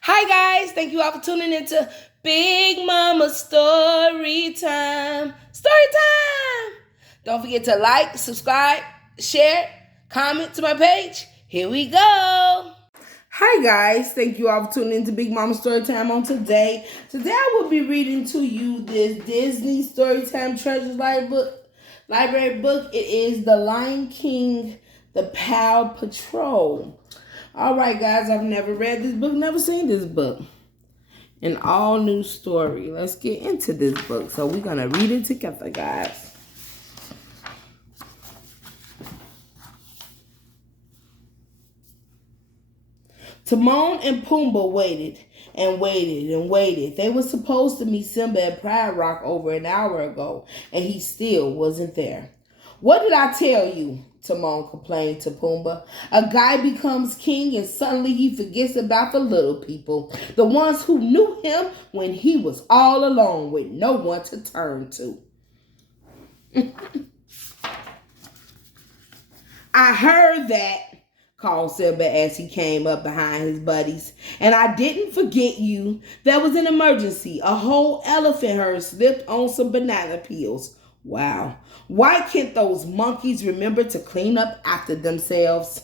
Hi guys, thank you all for tuning into Big Mama Story Time. Story time! Don't forget to like, subscribe, share, comment to my page. Here we go. Hi guys, thank you all for tuning into Big Mama Story Time on today. Today I will be reading to you this Disney Storytime Treasures library book. It is The Lion King, The Paw Patrol. All right, guys, I've never read this book, never seen this book. An all new story. Let's get into this book. So we're going to read it together, guys. Timon and Pumbaa waited and waited and waited. They were supposed to meet Simba at Pride Rock over an hour ago, and he still wasn't there. What did I tell you? Timon complained to Pumbaa. A guy becomes king and suddenly he forgets about the little people, the ones who knew him when he was all alone with no one to turn to. I heard that, called Simba as he came up behind his buddies. And I didn't forget you. There was an emergency. A whole elephant herd slipped on some banana peels. Wow. Why can't those monkeys remember to clean up after themselves?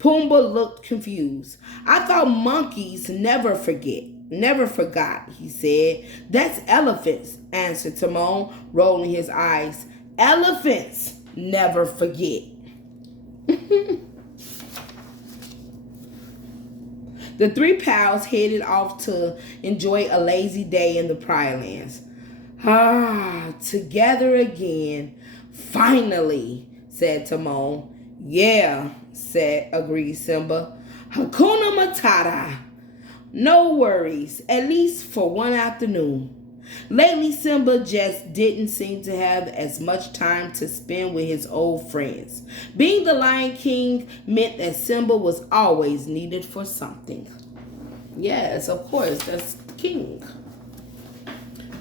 Pumbaa looked confused. I thought monkeys never forgot, he said. That's elephants, answered Timon, rolling his eyes. Elephants never forget. The three pals headed off to enjoy a lazy day in the Pride Lands. Together again. Finally, said Timon. Yeah, agreed Simba. Hakuna Matata. No worries, at least for one afternoon. Lately, Simba just didn't seem to have as much time to spend with his old friends. Being the Lion King meant that Simba was always needed for something. Yes, of course, that's king.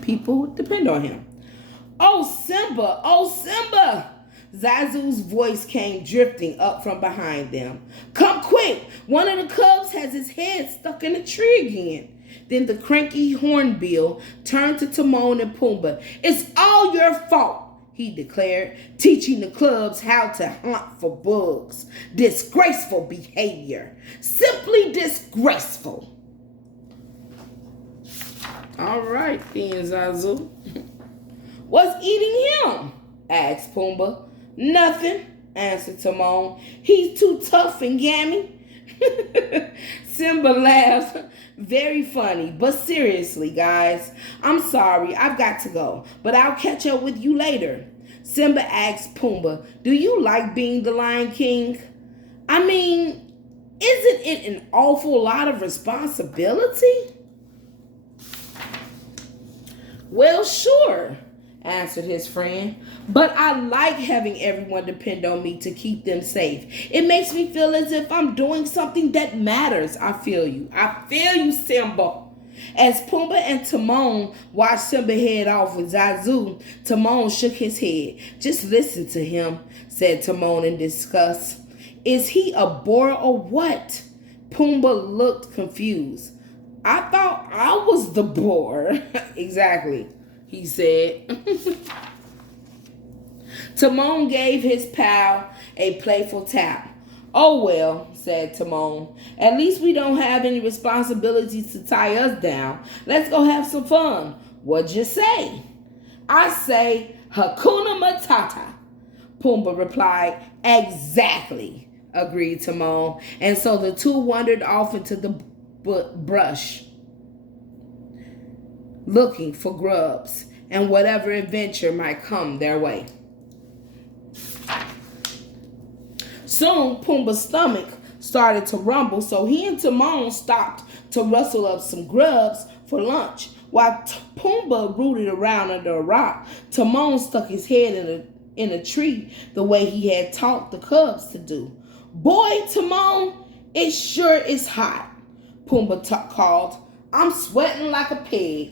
People depend on him. Oh, Simba! Oh, Simba! Zazu's voice came drifting up from behind them. Come quick! One of the cubs has his head stuck in a tree again. Then the cranky hornbill turned to Timon and Pumbaa. It's all your fault, he declared, teaching the cubs how to hunt for bugs. Disgraceful behavior. Simply disgraceful. All right, then, Zazu. What's eating him? Asked Pumbaa. Nothing, answered Timon. He's too tough and gammy. Simba laughed. Very funny, but seriously, guys, I'm sorry, I've got to go, but I'll catch up with you later. Simba asked Pumbaa, do you like being the Lion King? I mean, isn't it an awful lot of responsibility? Well, sure, answered his friend, but I like having everyone depend on me to keep them safe. It makes me feel as if I'm doing something that matters. I feel you, Simba. As Pumbaa and Timon watched Simba head off with Zazu, Timon shook his head. Just listen to him, said Timon in disgust. Is he a bore or what? Pumbaa looked confused. I thought I was the bore. Exactly, he said. Timon gave his pal a playful tap. Oh well, said Timon. At least we don't have any responsibilities to tie us down. Let's go have some fun. What'd you say? I say Hakuna Matata. Pumbaa replied. Exactly, agreed Timon. And so the two wandered off into the brush, looking for grubs and whatever adventure might come their way. Soon, Pumbaa's stomach started to rumble, so he and Timon stopped to rustle up some grubs for lunch. While Pumbaa rooted around under a rock, Timon stuck his head in a tree the way he had taught the cubs to do. Boy, Timon, it sure is hot, Pumbaa called. I'm sweating like a pig.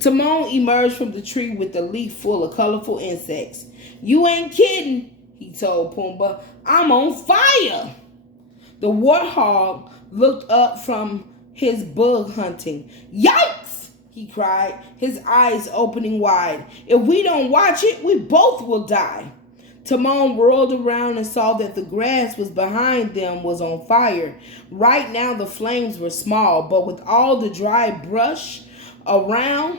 Timon emerged from the tree with a leaf full of colorful insects. You ain't kidding, he told Pumbaa. I'm on fire. The warthog looked up from his bug hunting. Yikes! He cried, his eyes opening wide. If we don't watch it, we both will die. Timon whirled around and saw that the grass was behind them was on fire. Right now the flames were small, but with all the dry brush around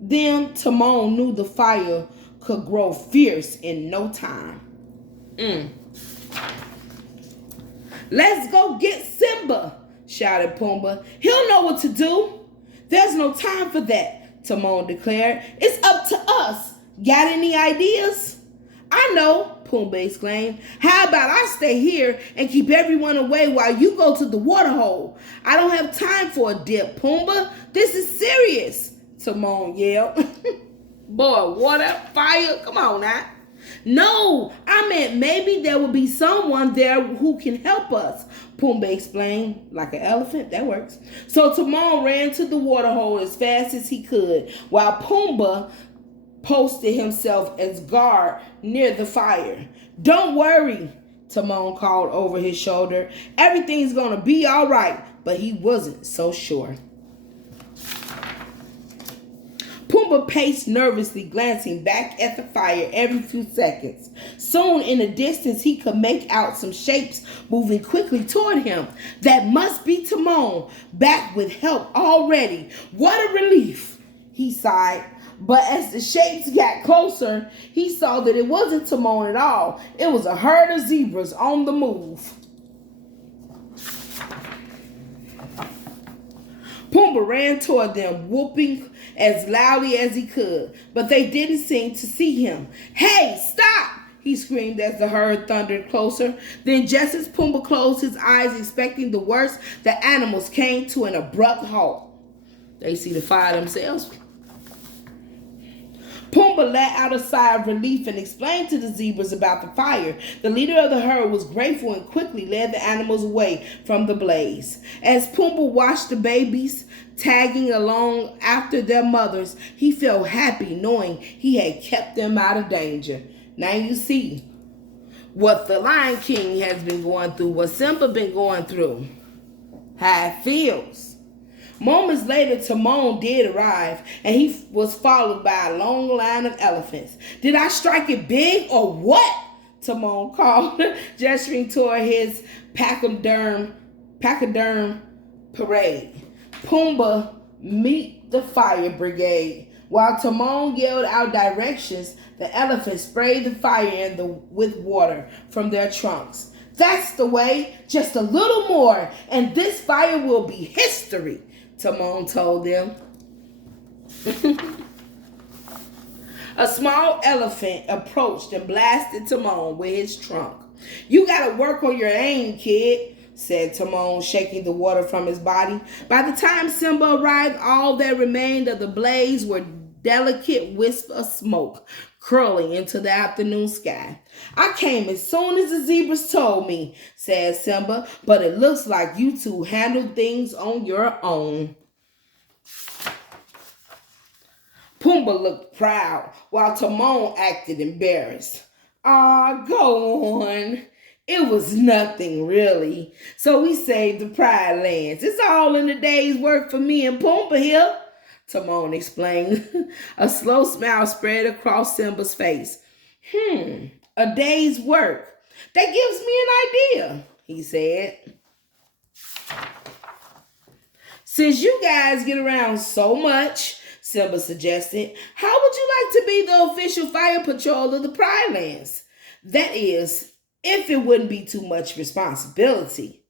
them, Timon knew the fire could grow fierce in no time. Let's go get Simba, shouted Pumbaa. He'll know what to do. There's no time for that, Timon declared. It's up to us. Got any ideas? I know, Pumbaa exclaimed. How about I stay here and keep everyone away while you go to the waterhole? I don't have time for a dip, Pumbaa. This is serious, Timon yelled. Boy, water, fire, come on now. No, I meant maybe there will be someone there who can help us, Pumbaa explained. Like an elephant, that works. So Timon ran to the waterhole as fast as he could, while Pumbaa posted himself as guard near the fire. Don't worry, Timon called over his shoulder. Everything's gonna be all right, but he wasn't so sure. Pumbaa paced nervously, glancing back at the fire every few seconds. Soon in the distance, he could make out some shapes moving quickly toward him. That must be Timon, back with help already. What a relief, he sighed. But as the shapes got closer, he saw that it wasn't Timon at all. It was a herd of zebras on the move. Pumbaa ran toward them, whooping as loudly as he could, but they didn't seem to see him. Hey, stop! He screamed as the herd thundered closer. Then just as Pumbaa closed his eyes, expecting the worst, the animals came to an abrupt halt. They see the fire themselves. Pumbaa let out a sigh of relief and explained to the zebras about the fire. The leader of the herd was grateful and quickly led the animals away from the blaze. As Pumbaa watched the babies tagging along after their mothers, he felt happy knowing he had kept them out of danger. Now you see what the Lion King has been going through, what Simba been going through, how it feels. Moments later, Timon did arrive, and he was followed by a long line of elephants. Did I strike it big or what? Timon called, gesturing toward his pachyderm parade. Pumbaa, meet the fire brigade. While Timon yelled out directions, the elephants sprayed the fire with water from their trunks. That's the way, just a little more, and this fire will be history, Timon told them. A small elephant approached and blasted Timon with his trunk. You gotta work on your aim, kid, said Timon, shaking the water from his body. By the time Simba arrived, all that remained of the blaze were delicate wisps of smoke curling into the afternoon sky. I came as soon as the zebras told me, said Simba, but it looks like you two handled things on your own. Pumbaa looked proud, while Timon acted embarrassed. Go on. It was nothing, really. So we saved the Pride Lands. It's all in a day's work for me and Pumbaa here, Timon explained. A slow smile spread across Simba's face. A day's work. That gives me an idea, he said. Since you guys get around so much, Simba suggested, how would you like to be the official fire patrol of the Pride Lands? That is, if it wouldn't be too much responsibility.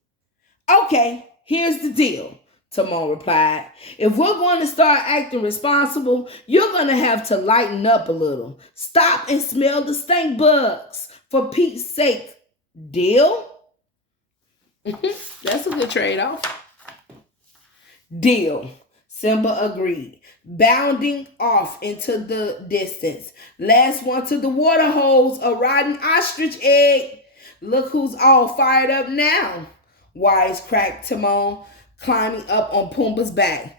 Okay, here's the deal, Timon replied. If we're going to start acting responsible, you're going to have to lighten up a little. Stop and smell the stink bugs, for Pete's sake. Deal? That's a good trade-off. Deal, Simba agreed, bounding off into the distance. Last one to the water holes, a rotten ostrich egg. Look who's all fired up now, wisecracked Timon, climbing up on Pumbaa's back.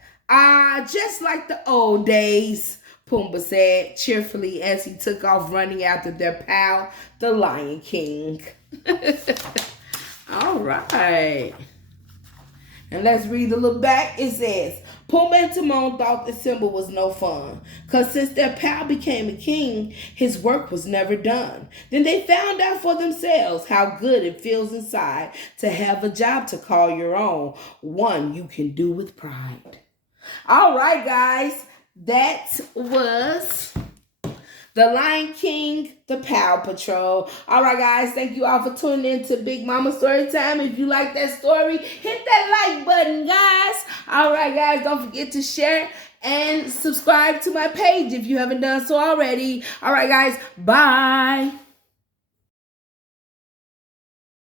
Just like the old days, Pumbaa said cheerfully as he took off running after their pal, the Lion King. All right. And let's read the little back. It says, Pumbaa and Timon thought the Simba was no fun, because since their pal became a king, his work was never done. Then they found out for themselves how good it feels inside to have a job to call your own, one you can do with pride. All right, guys, that was The Lion King, The Paw Patrol. All right, guys, thank you all for tuning in to Big Mama Storytime. If you like that story, hit that like button, guys. All right, guys, don't forget to share and subscribe to my page if you haven't done so already. All right, guys, bye.